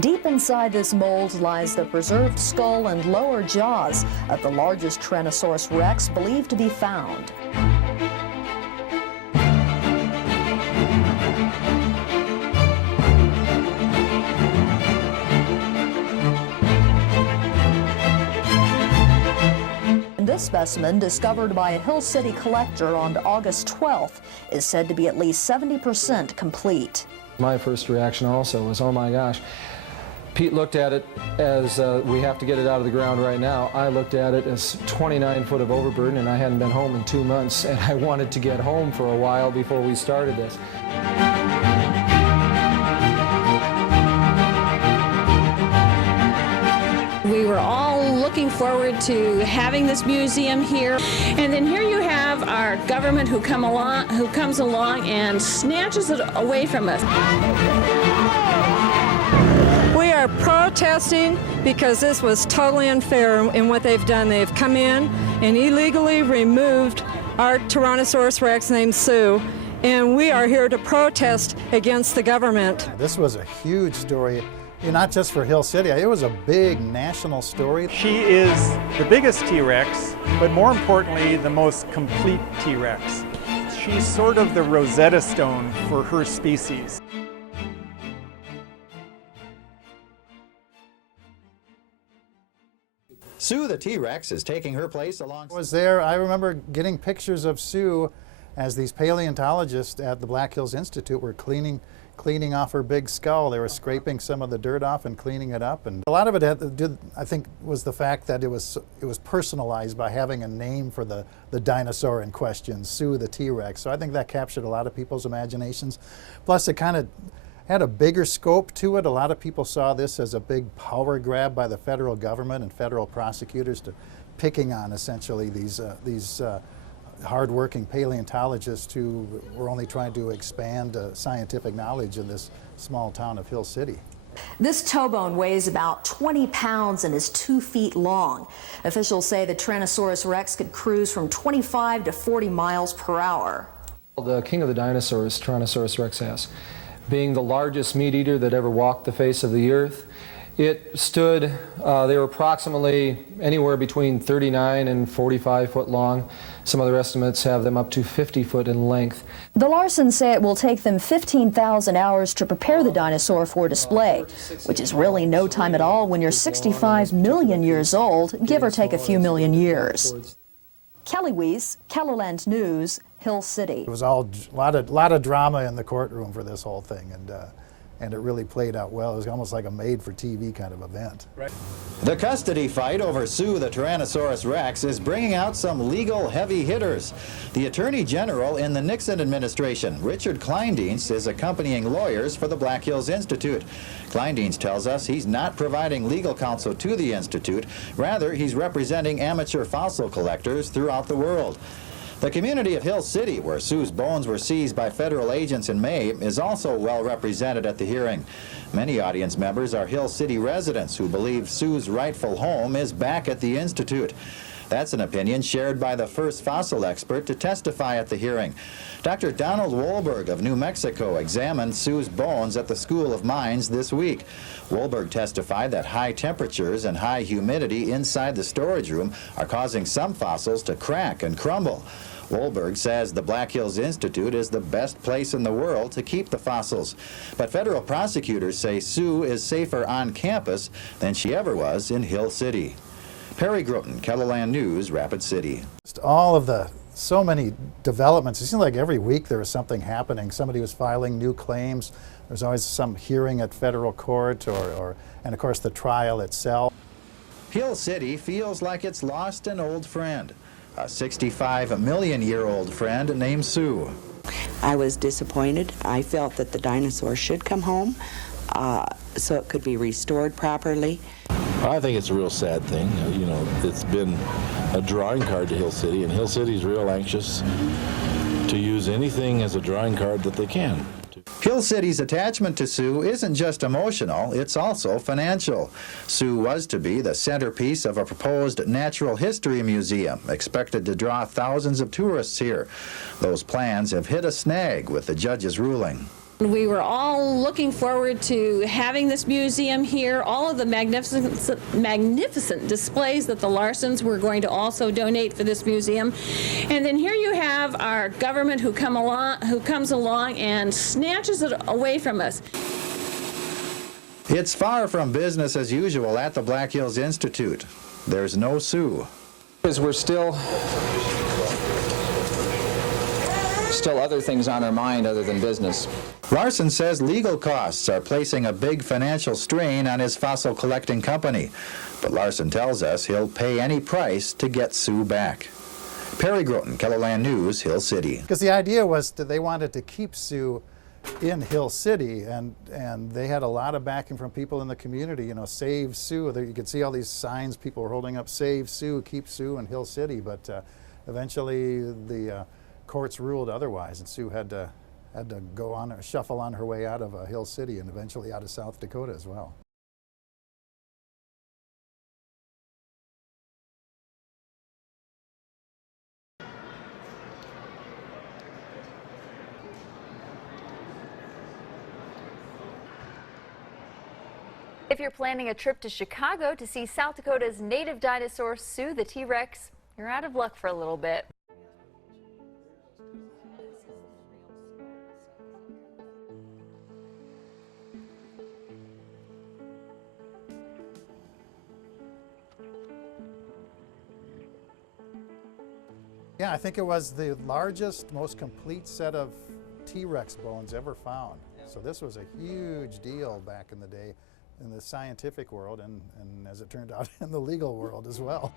Deep inside this mold lies the preserved skull and lower jaws of the largest Tyrannosaurus rex believed to be found. This specimen, discovered by a Hill City collector on August 12th, is said to be at least 70% complete. My first reaction also was, oh my gosh. Pete looked at it as we have to get it out of the ground right now. I looked at it as 29 foot of overburden, and I hadn't been home in 2 months, and I wanted to get home for a while before we started this. We were all looking forward to having this museum here, and then here you have our government who comes along and snatches it away from us. We are protesting because this was totally unfair in what they've done. They've come in and illegally removed our Tyrannosaurus Rex named Sue, and we are here to protest against the government. This was a huge story, not just for Hill City. It was a big national story. She is the biggest T-Rex, but more importantly, the most complete T-Rex. She's sort of the Rosetta Stone for her species. Sue the T-Rex is taking her place along. I was there. I remember getting pictures of Sue as these paleontologists at the Black Hills Institute were cleaning off her big skull. They were scraping some of the dirt off and cleaning it up. And a lot of it had to do, I think, was the fact that it was personalized by having a name for the dinosaur in question, Sue the T-Rex. So I think that captured a lot of people's imaginations. Plus, it kind of had a bigger scope to it. A lot of people saw this as a big power grab by the federal government and federal prosecutors to picking on essentially these hard-working paleontologists who were only trying to expand scientific knowledge in this small town of Hill City. This toe bone weighs about 20 pounds and is 2 feet long. Officials say the Tyrannosaurus rex could cruise from 25 to 40 miles per hour. The king of the dinosaurs, Tyrannosaurus rex, being the largest meat eater that ever walked the face of the earth. It stood, they were approximately anywhere between 39 and 45 foot long. Some other estimates have them up to 50 foot in length. The Larsons say it will take them 15,000 hours to prepare the dinosaur for display, which is really no time at all when you're 65 million years old, give or take a few million years. Kelly Weiss, Kellerland News, Hill City. It was all a lot of drama in the courtroom for this whole thing, and it really played out well. It was almost like a made-for-TV kind of event. Right. The custody fight over Sue the Tyrannosaurus Rex is bringing out some legal heavy hitters. The Attorney General in the Nixon administration, Richard Kleindienst, is accompanying lawyers for the Black Hills Institute. Kleindienst tells us he's not providing legal counsel to the Institute. Rather, he's representing amateur fossil collectors throughout the world. The community of Hill City, where Sue's bones were seized by federal agents in May, is also well represented at the hearing. Many audience members are Hill City residents who believe Sue's rightful home is back at the Institute. That's an opinion shared by the first fossil expert to testify at the hearing. Dr. Donald Wolberg of New Mexico examined Sue's bones at the School of Mines this week. Wolberg testified that high temperatures and high humidity inside the storage room are causing some fossils to crack and crumble. Wolberg says the Black Hills Institute is the best place in the world to keep the fossils. But federal prosecutors say Sue is safer on campus than she ever was in Hill City. Perry Groten, Kellerland News, Rapid City. So many developments. It seemed like every week there was something happening. Somebody was filing new claims. There's always some hearing at federal court and of course the trial itself. Hill City feels like it's lost an old friend, a 65-million-year-old friend named Sue. I was disappointed. I felt that the dinosaur should come home so it could be restored properly. I think it's a real sad thing. You know, it's been a drawing card to Hill City, and Hill City's real anxious to use anything as a drawing card that they can. Hill City's attachment to Sue isn't just emotional, it's also financial. Sue was to be the centerpiece of a proposed natural history museum, expected to draw thousands of tourists here. Those plans have hit a snag with the judge's ruling. We were all looking forward to having this museum here, all of the magnificent displays that the Larsons were going to also donate for this museum. And then here you have our government who comes along and snatches it away from us. It's far from business as usual at the Black Hills Institute. There's no Sioux. Because we're still other things on our mind other than business. Larson says legal costs are placing a big financial strain on his fossil collecting company. But Larson tells us he'll pay any price to get Sioux back. Perry Groten, KELOLAND News, Hill City. Because the idea was that they wanted to keep Sioux in Hill City, and they had a lot of backing from people in the community, you know, Save Sioux. You could see all these signs people were holding up, Save Sioux, Keep Sioux in Hill City, but eventually the courts ruled otherwise, and Sioux had to go on, shuffle on her way out of Hill City and eventually out of South Dakota as well. If you're planning a trip to Chicago to see South Dakota's native dinosaur, Sioux the T-Rex, you're out of luck for a little bit. Yeah, I think it was the largest, most complete set of T-Rex bones ever found. So this was a huge deal back in the day in the scientific world and as it turned out in the legal world as well.